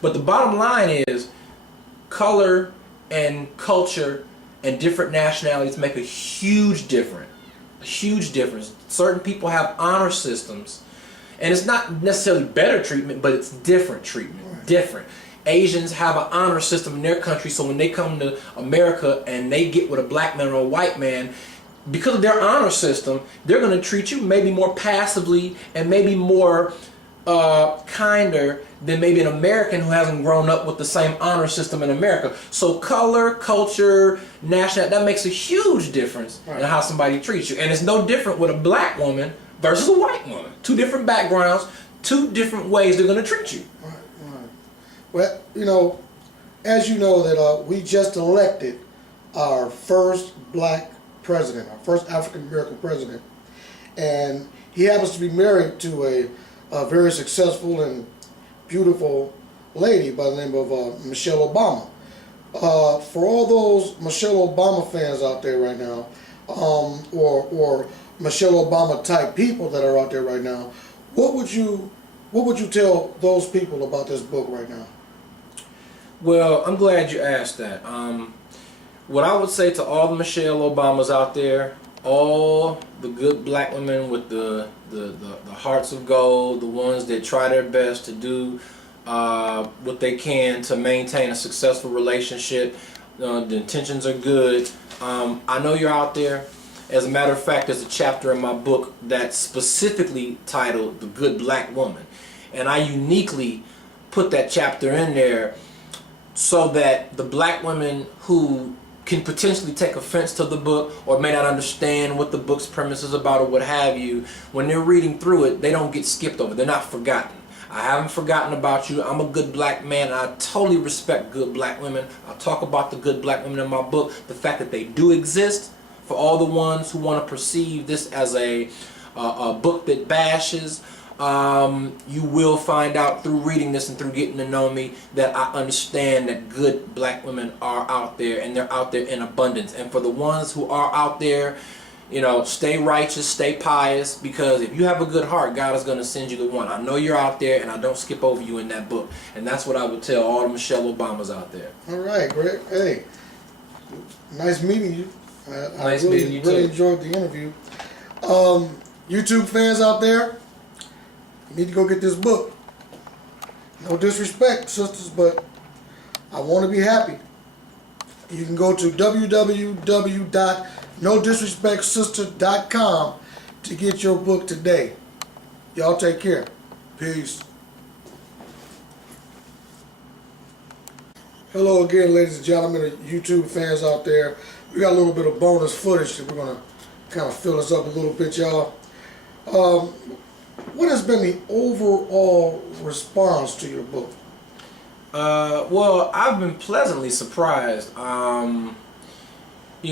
But the bottom line is color and culture and different nationalities make a huge difference. A huge difference. Certain people have honor systems, and it's not necessarily better treatment, but it's different treatment. Right. Different. Asians have an honor system in their country, so when they come to America and they get with a black man or a white man, because of their honor system, they're going to treat you maybe more passively and maybe more kinder than maybe an American who hasn't grown up with the same honor system in America. So color, culture, national, that makes a huge difference in how somebody treats you. And it's no different with a black woman versus a white woman. Two different backgrounds, two different ways they're going to treat you. Right, right. Well, you know, as you know that we just elected our first black president, our first African American president, and he happens to be married to a very successful and beautiful lady by the name of Michelle Obama. For all those Michelle Obama fans out there right now, or Michelle Obama type people that are out there right now, what would you tell those people about this book right now? Well, I'm glad you asked that. What I would say to all the Michelle Obamas out there, all the good black women with the hearts of gold, the ones that try their best to do what they can to maintain a successful relationship, the intentions are good. I know you're out there. As a matter of fact, there's a chapter in my book that's specifically titled The Good Black Woman. And I uniquely put that chapter in there so that the black women who can potentially take offense to the book or may not understand what the book's premise is about or what have you, when they're reading through it, they don't get skipped over. They're not forgotten. I haven't forgotten about you. I'm a good black man, and I totally respect good black women. I talk about the good black women in my book, the fact that they do exist. For all the ones who want to perceive this as a book that bashes, you will find out through reading this and through getting to know me that I understand that good black women are out there, and they're out there in abundance. And for the ones who are out there, you know, stay righteous, stay pious, because if you have a good heart, God is going to send you the one. I know you're out there, and I don't skip over you in that book. And that's what I would tell all the Michelle Obamas out there. All right, Greg. Hey, nice meeting you. Nice meeting you too. I really enjoyed the interview. YouTube fans out there, you need to go get this book. No disrespect, sisters, but I want to be happy. You can go to www.nodisrespectsister.com to get your book today. Y'all take care. Peace. Hello again, ladies and gentlemen, YouTube fans out there. We got a little bit of bonus footage that we're going to kind of fill us up a little bit, y'all. What has been the overall response to your book? Well, I've been pleasantly surprised. You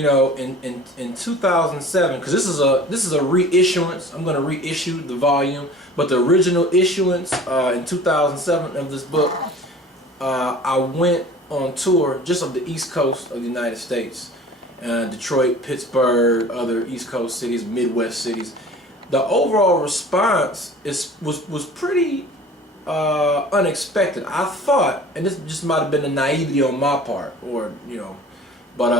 know, in 2007, because this is a reissuance. I'm going to reissue the volume, but the original issuance in 2007 of this book, I went on tour just of the East Coast of the United States. Detroit, Pittsburgh, other East Coast cities, Midwest cities. The overall response was pretty unexpected. I thought, and this just might have been a naivety on my part, or you know, but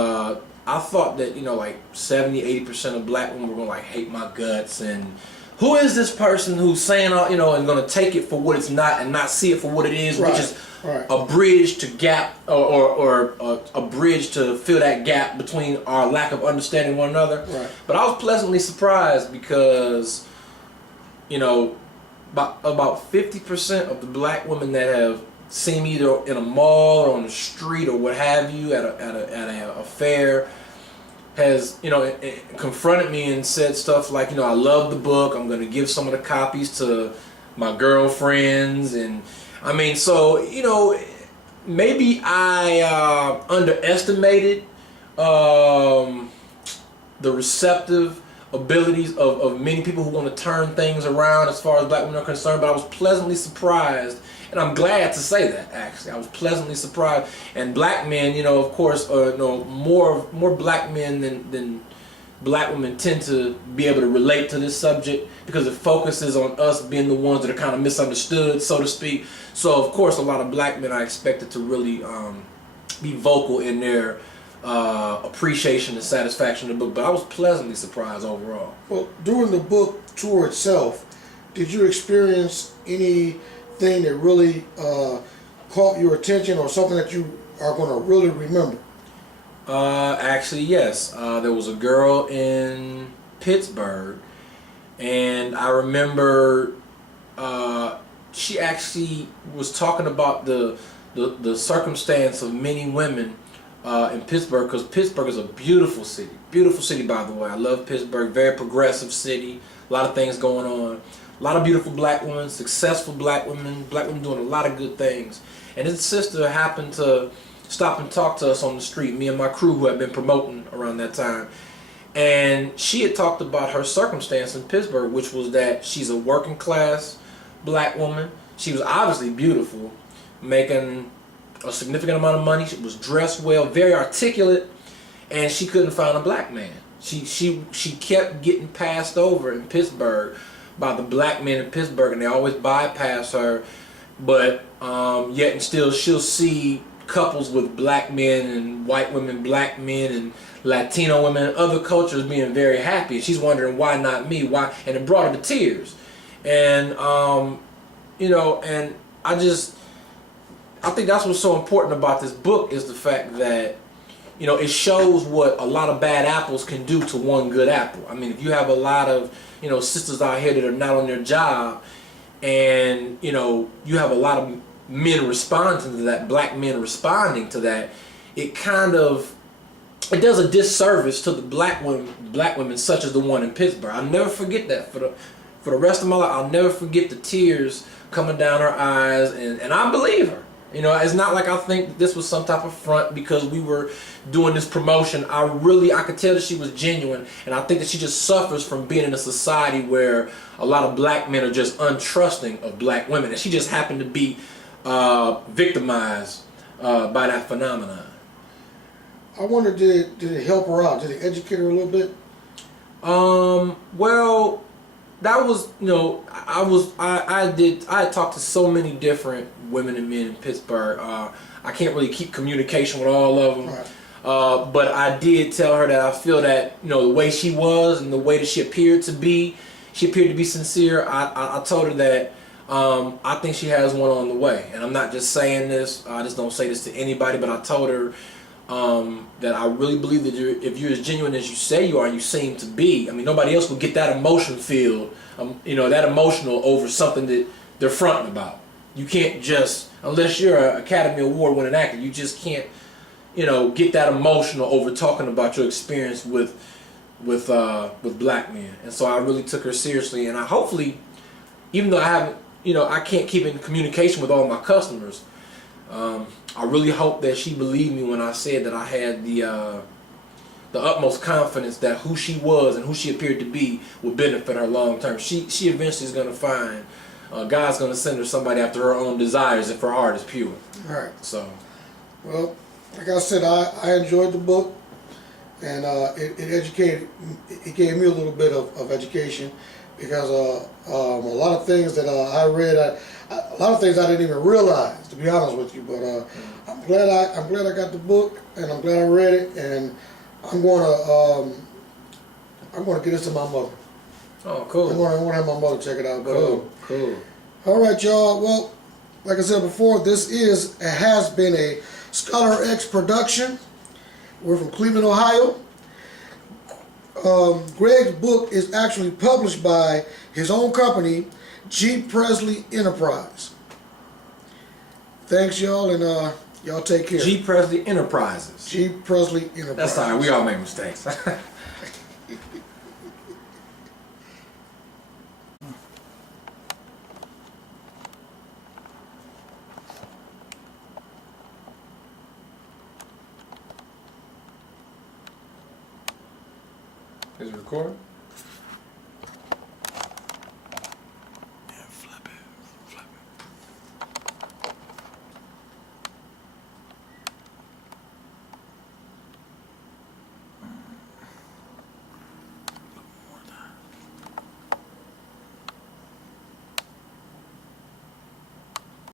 I thought that, you know, like 70-80% of black women were gonna like hate my guts, and who is this person who's saying, you know, and gonna take it for what it's not and not see it for what it is, right, which is right, a bridge to gap or a bridge to fill that gap between our lack of understanding one another. Right. But I was pleasantly surprised because, you know, about 50% of the black women that have seen me either in a mall or on the street or what have you at a fair has, you know, confronted me and said stuff like, you know, I love the book. I'm going to give some of the copies to my girlfriends. And I mean, so, you know, maybe I underestimated the receptive abilities of many people who want to turn things around as far as black women are concerned, but I was pleasantly surprised, and I'm glad to say that, actually. I was pleasantly surprised. And black men, you know, of course, you know, more black men than black women tend to be able to relate to this subject because it focuses on us being the ones that are kind of misunderstood, so to speak. So of course, a lot of black men are expected to really be vocal in their appreciation and satisfaction of the book. But I was pleasantly surprised overall. Well, during the book tour itself, did you experience anything that really caught your attention, or something that you are going to really remember? Actually, yes. There was a girl in Pittsburgh, and I remember she actually was talking about the circumstance of many women in Pittsburgh, because Pittsburgh is a beautiful city. Beautiful city, by the way. I love Pittsburgh. Very progressive city. A lot of things going on. A lot of beautiful black women, successful black women doing a lot of good things. And his sister happened to stop and talk to us on the street, me and my crew who had been promoting around that time. And she had talked about her circumstance in Pittsburgh, which was that she's a working class black woman. She was obviously beautiful, making a significant amount of money. She was dressed well, very articulate, and she couldn't find a black man. She kept getting passed over in Pittsburgh by the black men in Pittsburgh, and they always bypass her. But yet and still, she'll see couples with black men and white women, black men and Latino women, and other cultures being very happy. She's wondering, why not me? Why? And it brought her to tears. And you know, and I think that's what's so important about this book, is the fact that, you know, it shows what a lot of bad apples can do to one good apple. I mean, if you have a lot of, you know, sisters out here that are not on their job, and, you know, you have a lot of men responding to that, black men responding to that, it does a disservice to the black women such as the one in Pittsburgh. I'll never forget that for the rest of my life. I'll never forget the tears coming down her eyes, and I believe her. You know, it's not like I think this was some type of front because we were doing this promotion. I could tell that she was genuine, and I think that she just suffers from being in a society where a lot of black men are just untrusting of black women, and she just happened to be victimized by that phenomenon. I wonder, did it help her out? Did it educate her a little bit? Well, that was, you know, I had talked to so many different women and men in Pittsburgh. I can't really keep communication with all of them. Right. But I did tell her that I feel that, you know, the way she was and the way that she appeared to be sincere. I told her that I think she has one on the way. And I'm not just saying this, I just don't say this to anybody, but I told her that I really believe that if you're as genuine as you say you are, and you seem to be, I mean, nobody else will get that emotion filled, you know, that emotional over something that they're fronting about. You can't just, unless you're an Academy Award winning actor, you just can't, you know, get that emotional over talking about your experience with black men. And so I really took her seriously, and I hopefully, even though I haven't, you know, I can't keep in communication with all my customers, I really hope that she believed me when I said that I had the utmost confidence that who she was and who she appeared to be would benefit her long term. She eventually is going to find, God's going to send her somebody after her own desires if her heart is pure. All right. So, well, like I said, I enjoyed the book, and it educated, it gave me a little bit of education, because a lot of things that I read, a lot of things I didn't even realize, to be honest with you. But I'm glad I got the book, and I'm glad I read it, and I'm gonna get this to my mother. oh, cool. I'm gonna have my mother check it out. But, Cool. all right, y'all. Well, like I said before, it has been a Scholar X production. We're from Cleveland, Ohio. Greg's book is actually published by his own company, G. Presley Enterprise. Thanks, y'all, and y'all take care. G. Presley Enterprises. G. Presley Enterprise. That's all right. We all make mistakes. Is it recording?